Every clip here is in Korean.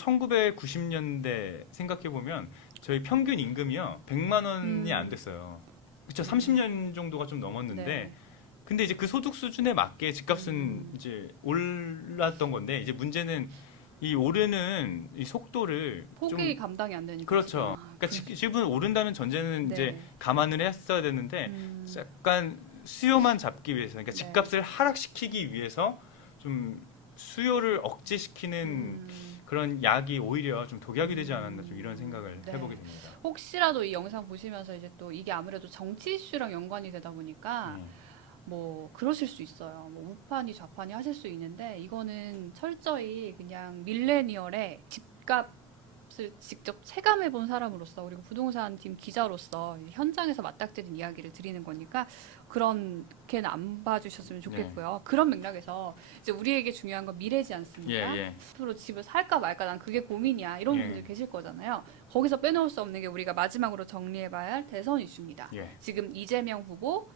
1990년대 생각해 보면 저희 평균 임금이요 100만 원이 안 됐어요. 그쵸? 30년 정도가 좀 넘었는데 네. 근데 이제 그 소득 수준에 맞게 집값은 이제 올랐던 건데 이제 문제는 이 오르는 이 속도를 폭이 좀 감당이 안 되니까. 그렇죠. 그러니까 집은 오른다는 전제는 네. 이제 감안을 했어야 되는데 약간 수요만 잡기 위해서 그러니까 네. 집값을 하락시키기 위해서 좀 수요를 억제시키는 그런 약이 오히려 좀 독약이 되지 않았나 좀 이런 생각을 네. 해보게 됩니다. 혹시라도 이 영상 보시면서 이제 또 이게 아무래도 정치 이슈랑 연관이 되다 보니까 뭐 그러실 수 있어요. 뭐 우파니 좌파니 하실 수 있는데 이거는 철저히 그냥 밀레니얼의 집값을 직접 체감해 본 사람으로서 그리고 부동산 팀 기자로서 현장에서 맞닥뜨린 이야기를 드리는 거니까 그렇게는 안 봐주셨으면 좋겠고요. 그런 맥락에서 이제 우리에게 중요한 건 미래지 않습니까? 앞으로 집을 살까 말까 난 그게 고민이야 이런 분들 계실 거잖아요. 거기서 빼놓을 수 없는 게 우리가 마지막으로 정리해봐야 할 대선 이슈입니다. 지금 이재명 후보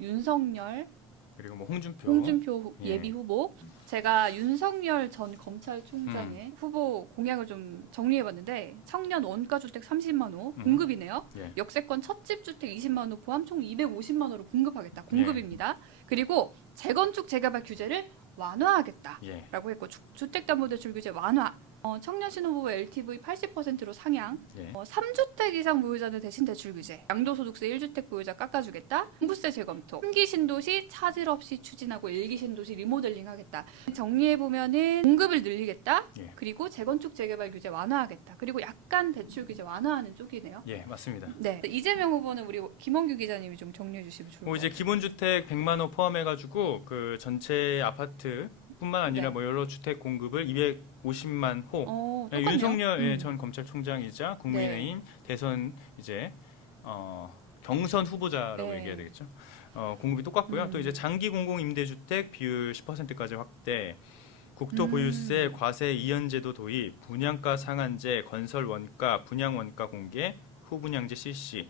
윤석열 그리고 뭐 홍준표 예비 후보 제가 윤석열 전 검찰총장의 후보 공약을 좀 정리해봤는데 청년 원가주택 30만 호 공급이네요. 역세권 첫집 주택 20만 호 포함 총 250만 호를 공급하겠다. 공급입니다. 그리고 재건축 재개발 규제를 완화하겠다라고 했고 주택담보대출 규제 완화. 청년 신혼부부 LTV 80%로 상향. 3주택 이상 보유자는 대신 대출 규제. 양도소득세 1주택 보유자 깎아주겠다. 종부세 재검토. 3기 신도시 차질 없이 추진하고 1기 신도시 리모델링 하겠다. 정리해보면은 공급을 늘리겠다. 그리고 재건축 재개발 규제 완화하겠다. 그리고 약간 대출 규제 완화하는 쪽이네요. 예, 맞습니다. 네. 이재명 후보는 우리 김원규 기자님이 좀 정리해 주시면 좋을 것 같아요. 이제 기본주택 100만 호 포함해가지고 그 전체 아파트 뿐만 아니라 뭐 여러 주택 공급을 250만 호. 윤석열 전 검찰총장이자 국민의힘 대선 이제 경선 후보자라고 얘기해야 되겠죠. 공급이 똑같고요. 또 이제 장기 공공 임대주택 비율 10%까지 확대. 국토 보유세 과세 이연제도 도입, 분양가 상한제, 건설 원가, 분양 원가 공개, 후분양제 실시.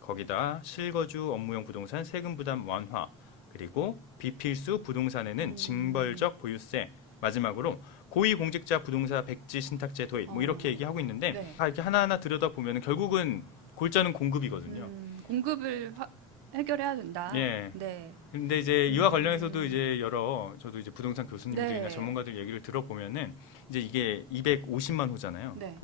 거기다 실거주 업무용 부동산 세금 부담 완화. 그리고 비필수 부동산에는 징벌적 보유세, 마지막으로 고위공직자 부동산 백지 신탁제 도입 뭐 이렇게 얘기하고 있는데 다 이렇게 하나하나 들여다보면 결국은 골자는 공급이거든요. 공급을 해결해야 된다. 예. 네. 근데 이제 이와 관련해서도 이제 저도 이제 부동산 교수님들이나 전문가들 얘기를 들어보면은 이제 이게 250만 호잖아요. 네.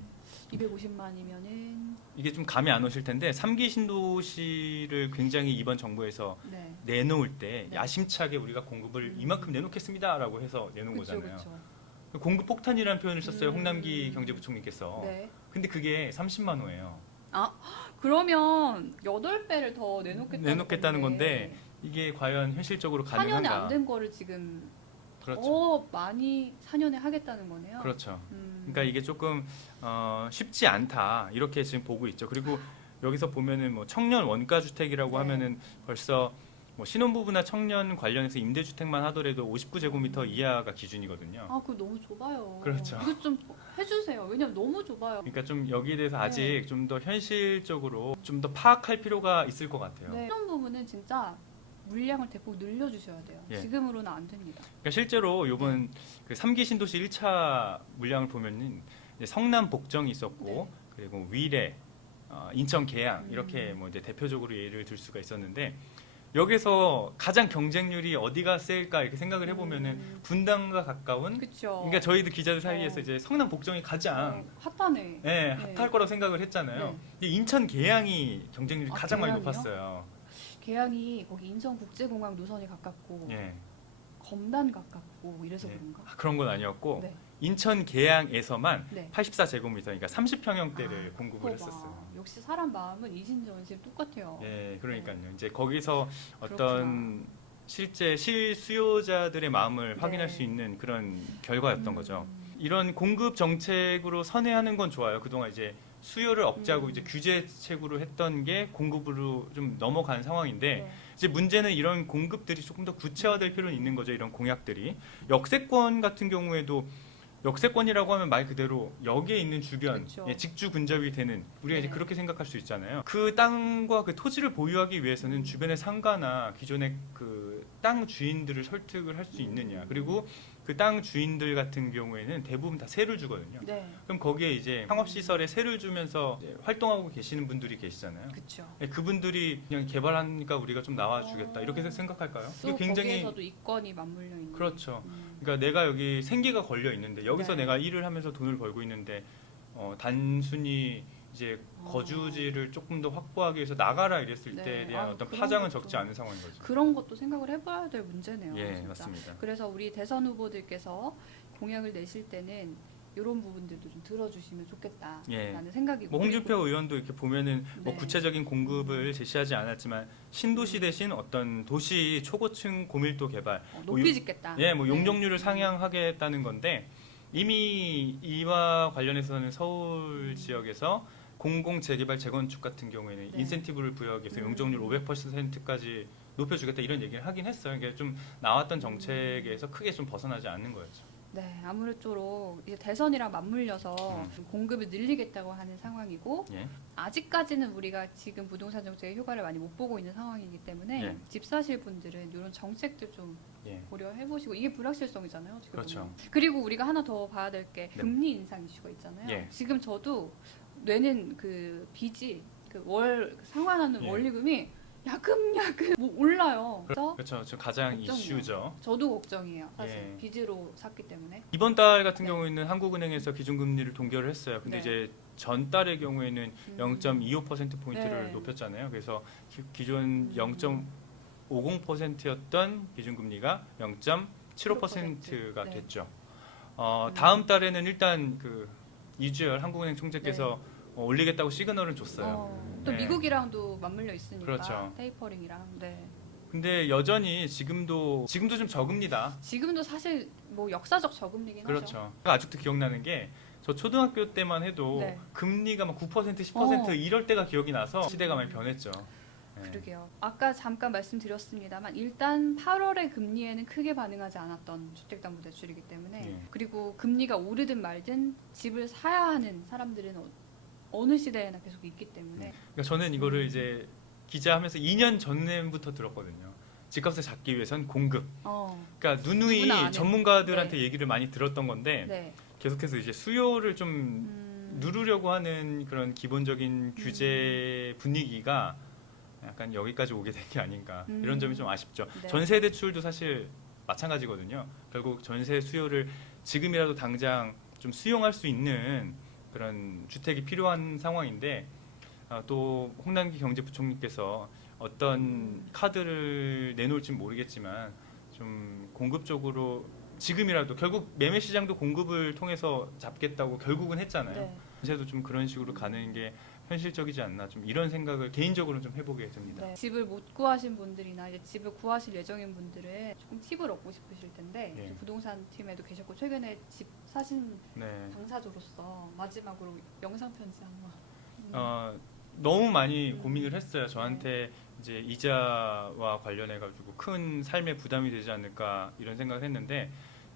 250만이면은 이게 좀 감이 안 오실 텐데 3기 신도시를 굉장히 이번 정부에서 내놓을 때 야심차게 우리가 공급을 이만큼 내놓겠습니다라고 해서 내놓은 거잖아요. 공급 폭탄이라는 표현을 썼어요. 홍남기 경제부총리께서. 근데 그게 30만 호예요. 그러면 8배를 더 내놓겠다는 건데 이게 과연 현실적으로 가능한가? 4년에 안 된 거를 지금 더 많이 4년에 하겠다는 거네요. 그렇죠. 그러니까 이게 조금 쉽지 않다 이렇게 지금 보고 있죠. 그리고 여기서 보면은 뭐 청년 원가 주택이라고 하면은 벌써 뭐 신혼부부나 청년 관련해서 임대주택만 하더라도 59제곱미터 이하가 기준이거든요. 그거 너무 좁아요. 그렇죠. 이거 좀 해주세요. 왜냐면 너무 좁아요. 그러니까 좀 여기에 대해서 아직 좀 더 현실적으로 좀 더 파악할 필요가 있을 것 같아요. 신혼부부는 진짜 물량을 대폭 늘려주셔야 돼요. 지금으로는 안 됩니다. 그러니까 실제로 이번 그 3기 신도시 1차 물량을 보면은 이제 성남 복정이 있었고 그리고 위례, 인천 계양 이렇게 뭐 이제 대표적으로 예를 들 수가 있었는데 여기서 가장 경쟁률이 어디가 셀까 이렇게 생각을 해보면은 분당과 가까운. 그러니까 저희도 기자들 사이에서 이제 성남 복정이 가장 핫하네. 핫할 거라고 생각을 했잖아요. 근데 인천 계양이 경쟁률이 가장 많이 높았어요. 계양이 거기 인천국제공항 노선이 가깝고 검단 가깝고 이래서 그런가? 그런 건 아니었고 인천 계양에서만 84제곱미터 그러니까 30평형대를 공급을 했었어요. 역시 사람 마음은 이신전심 똑같아요. 그러니까요. 이제 거기서 어떤 실제 실수요자들의 마음을 확인할 수 있는 그런 결과였던 거죠. 이런 공급 정책으로 선회하는 건 좋아요. 그동안 이제 수요를 억제하고 이제 규제책으로 했던 게 공급으로 좀 넘어간 상황인데 이제 문제는 이런 공급들이 조금 더 구체화될 필요는 있는 거죠. 이런 공약들이 역세권 같은 경우에도 역세권이라고 하면 말 그대로 역에 있는 주변, 그렇죠. 예, 직주 근접이 되는 우리가 이제 네. 그렇게 생각할 수 있잖아요. 그 땅과 그 토지를 보유하기 위해서는 주변의 상가나 기존의 그 땅 주인들을 설득을 할 수 있느냐. 그리고 그 땅 주인들 같은 경우에는 대부분 다 세를 주거든요. 네. 그럼 거기에 이제 상업시설에 세를 주면서 이제 활동하고 계시는 분들이 계시잖아요. 그렇죠. 예, 그분들이 그냥 개발하니까 우리가 좀 나와주겠다 이렇게 생각할까요? 또 이게 굉장히 거기에서도 이권이 맞물려 있는. 그렇죠. 그러니까 내가 여기 생계가 걸려 있는데 여기서 네. 내가 일을 하면서 돈을 벌고 있는데 단순히 이제 거주지를 조금 더 확보하기 위해서 나가라 이랬을 네. 때에 대한 어떤 그런 파장은 것도 적지 않은 상황인 거죠. 그런 것도 생각을 해봐야 될 문제네요. 예, 진짜. 맞습니다. 그래서 우리 대선 후보들께서 공약을 내실 때는 이런 부분들도 좀 들어주시면 좋겠다라는 예. 생각이고. 뭐 홍준표 의원도 이렇게 보면은 뭐 네. 구체적인 공급을 제시하지 않았지만 신도시 대신 어떤 도시 초고층 고밀도 개발, 높이 짓겠다. 예, 뭐 네. 용적률을 상향하겠다는 건데 이미 이와 관련해서는 서울 지역에서 공공 재개발 재건축 같은 경우에는 네. 인센티브를 부여하기 위해서 용적률 500%까지 높여주겠다 이런 얘기를 하긴 했어요. 이게 좀 나왔던 정책에서 크게 좀 벗어나지 않는 거였죠. 네, 아무쪼록 이제 대선이랑 맞물려서 좀 공급을 늘리겠다고 하는 상황이고 예. 아직까지는 우리가 지금 부동산 정책의 효과를 많이 못 보고 있는 상황이기 때문에 예. 집 사실 분들은 이런 정책들 좀 예. 고려해 보시고 이게 불확실성이잖아요. 지금 그렇죠. 보면. 그리고 우리가 하나 더 봐야 될 게 네. 금리 인상 이슈가 있잖아요. 예. 지금 저도 내는 그 빚이 그 월 상환하는 예. 원리금이 야금야금 뭐 올라요. 그래서 그렇죠. 저 가장 걱정이에요. 이슈죠. 저도 걱정이에요. 사실 예. 빚으로 샀기 때문에. 이번 달 같은 네. 경우에는 한국은행에서 기준금리를 동결을 했어요. 근데 네. 이제 전달의 경우에는 0.25%포인트를 네. 높였잖아요. 그래서 기존 0.50%였던 기준금리가 0.75%가 네. 됐죠. 다음 달에는 일단 그 이주열 한국은행 총재께서 네. 올리겠다고 시그널은 줬어요. 또 네. 미국이랑도 맞물려 있으니까 그렇죠. 테이퍼링이랑. 네. 근데 여전히 지금도 좀 저금리다. 지금도 사실 뭐 역사적 저금리긴 하죠. 그렇죠. 아직도 기억나는 게 저 초등학교 때만 해도 네. 금리가 막 9%, 10% 어. 이럴 때가 기억이 나서 시대가 많이 변했죠. 네. 그러게요. 아까 잠깐 말씀드렸습니다만 일단 8월의 금리에는 크게 반응하지 않았던 주택담보대출이기 때문에 예. 그리고 금리가 오르든 말든 집을 사야 하는 사람들은 어느 시대에나 계속 있기 때문에 그러니까 저는 이거를 이제 기자하면서 2년 전부터 들었거든요. 집값을 잡기 위해선 공급. 그러니까 누누이 누구나 아는. 전문가들한테 네. 얘기를 많이 들었던 건데 네. 계속해서 이제 수요를 좀 누르려고 하는 그런 기본적인 규제 분위기가 약간 여기까지 오게 된 게 아닌가 이런 점이 좀 아쉽죠. 네. 전세 대출도 사실 마찬가지거든요. 결국 전세 수요를 지금이라도 당장 좀 수용할 수 있는 그런 주택이 필요한 상황인데 또 홍남기 경제부총리께서 어떤 카드를 내놓을지 모르겠지만 좀 공급적으로 지금이라도 결국 매매 시장도 공급을 통해서 잡겠다고 결국은 했잖아요. 네. 전세도 좀 그런 식으로 가는 게 현실적이지 않나 좀 이런 생각을 개인적으로 좀 해보게 됩니다. 네. 집을 못 구하신 분들이나 이제 집을 구하실 예정인 분들은 조금 팁을 얻고 싶으실 텐데 예. 부동산 팀에도 계셨고 최근에 집 사신 네. 당사자로서 마지막으로 영상 편지 한번. 너무 많이 고민을 했어요. 저한테 이제 이자와 관련해 가지고 큰 삶의 부담이 되지 않을까 이런 생각을 했는데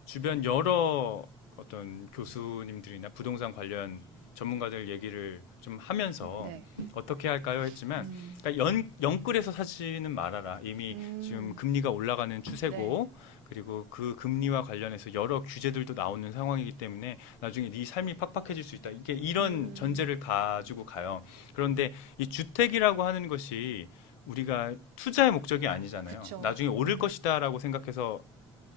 주변 여러 어떤 교수님들이나 부동산 관련 전문가들 얘기를 좀 하면서 네. 어떻게 할까요 했지만 그러니까 영끌에서 사지는 말아라. 이미 지금 금리가 올라가는 추세고 그리고 그 금리와 관련해서 여러 규제들도 나오는 상황이기 때문에 나중에 네 삶이 팍팍해질 수 있다. 이게 이런 전제를 가지고 가요. 그런데 이 주택이라고 하는 것이 우리가 투자의 목적이 아니잖아요. 그쵸. 나중에 오를 것이다라고 생각해서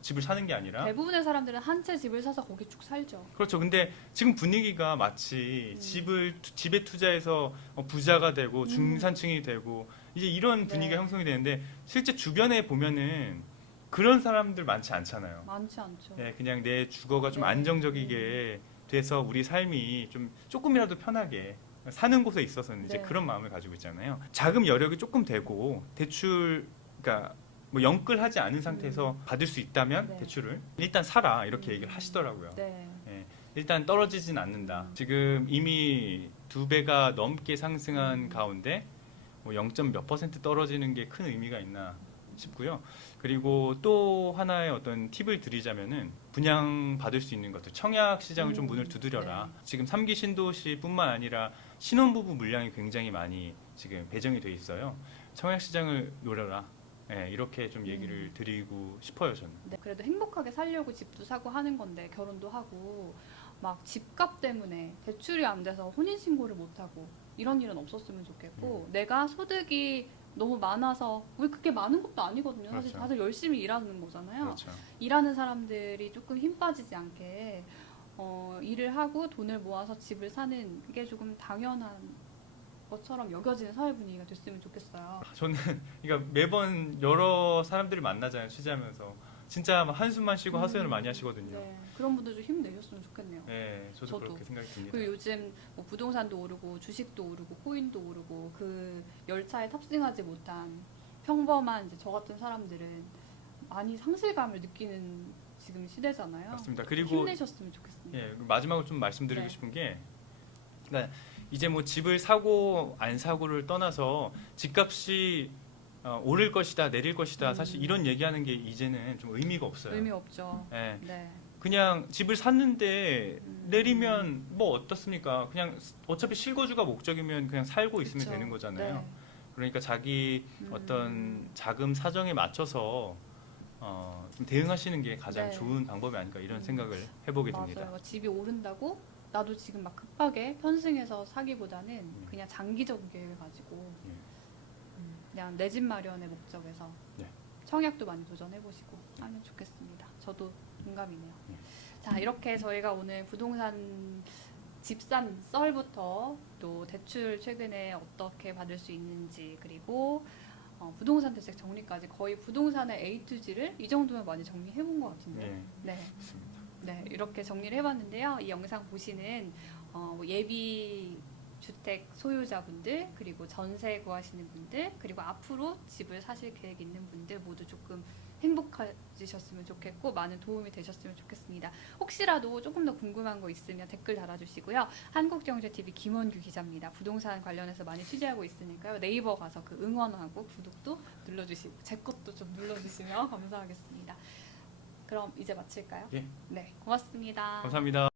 집을 사는 게 아니라 대부분의 사람들은 한 채 집을 사서 거기 쭉 살죠. 그렇죠. 근데 지금 분위기가 마치 집에 투자해서 부자가 되고 중산층이 되고 이제 이런 분위기가 네. 형성이 되는데 실제 주변에 보면은 그런 사람들 많지 않잖아요. 많지 않죠. 네, 그냥 내 주거가 좀 네. 안정적이게 돼서 우리 삶이 좀 조금이라도 편하게 사는 곳에 있어서는 이제 네. 그런 마음을 가지고 있잖아요. 자금 여력이 조금 되고 대출 그러니까 뭐 영끌하지 않은 상태에서 받을 수 있다면 네. 대출을 일단 사라 이렇게 얘기를 하시더라고요. 네. 예, 일단 떨어지진 않는다. 지금 이미 2배가 넘게 상승한 가운데 뭐 0. 몇 % 떨어지는 게 큰 의미가 있나 싶고요. 그리고 또 하나의 어떤 팁을 드리자면은 분양 받을 수 있는 것들, 청약 시장을 좀 문을 두드려라. 네. 지금 3기 신도시뿐만 아니라 신혼부부 물량이 굉장히 많이 지금 배정이 돼 있어요. 청약 시장을 노려라. 네, 이렇게 좀 얘기를 드리고 싶어요, 저는. 네, 그래도 행복하게 살려고 집도 사고 하는 건데 결혼도 하고 막 집값 때문에 대출이 안 돼서 혼인신고를 못하고 이런 일은 없었으면 좋겠고 내가 소득이 너무 많아서 우리 그게 많은 것도 아니거든요. 사실 그렇죠. 다들 열심히 일하는 거잖아요. 그렇죠. 일하는 사람들이 조금 힘 빠지지 않게 일을 하고 돈을 모아서 집을 사는 게 조금 당연한 것처럼 여겨지는 사회 분위기가 됐으면 좋겠어요. 저는 그러니까 매번 여러 사람들을 만나잖아요, 취재하면서. 진짜 막 한숨만 쉬고 하소연을 많이 하시거든요. 네, 그런 분들 좀 힘내셨으면 좋겠네요. 네, 저도 그렇게 생각이 듭니다. 그리고 요즘 뭐 부동산도 오르고 주식도 오르고 코인도 오르고 그 열차에 탑승하지 못한 평범한 이제 저 같은 사람들은 많이 상실감을 느끼는 지금 시대잖아요. 맞습니다. 그리고 힘내셨으면 좋겠습니다. 예, 마지막으로 좀 말씀드리고 네. 싶은 게, 그러니까 이제 뭐 집을 사고 안 사고를 떠나서 집값이 오를 것이다, 내릴 것이다. 사실 이런 얘기하는 게 이제는 좀 의미가 없어요. 의미 없죠. 예, 네. 그냥 집을 샀는데 내리면 뭐 어떻습니까? 그냥 어차피 실거주가 목적이면 그냥 살고 있으면 그쵸. 되는 거잖아요. 네. 그러니까 자기 어떤 자금 사정에 맞춰서 좀 대응하시는 게 가장 네. 좋은 방법이 아닐까 이런 생각을 해보게 됩니다. 맞아요. 집이 오른다고 나도 지금 막 급하게 편승해서 사기보다는 그냥 장기적 계획을 가지고 예. 그냥 내 집 마련의 목적에서 네. 청약도 많이 도전해보시고 하면 좋겠습니다. 저도 동감이네요. 네. 자, 이렇게 저희가 오늘 부동산 집산 썰부터 또 대출 최근에 어떻게 받을 수 있는지 그리고 부동산 대책 정리까지 거의 부동산의 A to G를 이 정도면 많이 정리해본 것 같은데요. 네, 네. 좋습니다. 네, 이렇게 정리를 해봤는데요. 이 영상 보시는 뭐 예비 주택 소유자분들 그리고 전세 구하시는 분들 그리고 앞으로 집을 사실 계획 있는 분들 모두 조금 행복해지셨으면 좋겠고 많은 도움이 되셨으면 좋겠습니다. 혹시라도 조금 더 궁금한 거 있으면 댓글 달아주시고요. 한국경제TV 김원규 기자입니다. 부동산 관련해서 많이 취재하고 있으니까요. 네이버 가서 그 응원하고 구독도 눌러주시고 제 것도 좀 눌러주시면 감사하겠습니다. 그럼 이제 마칠까요? 예. 네, 고맙습니다. 감사합니다.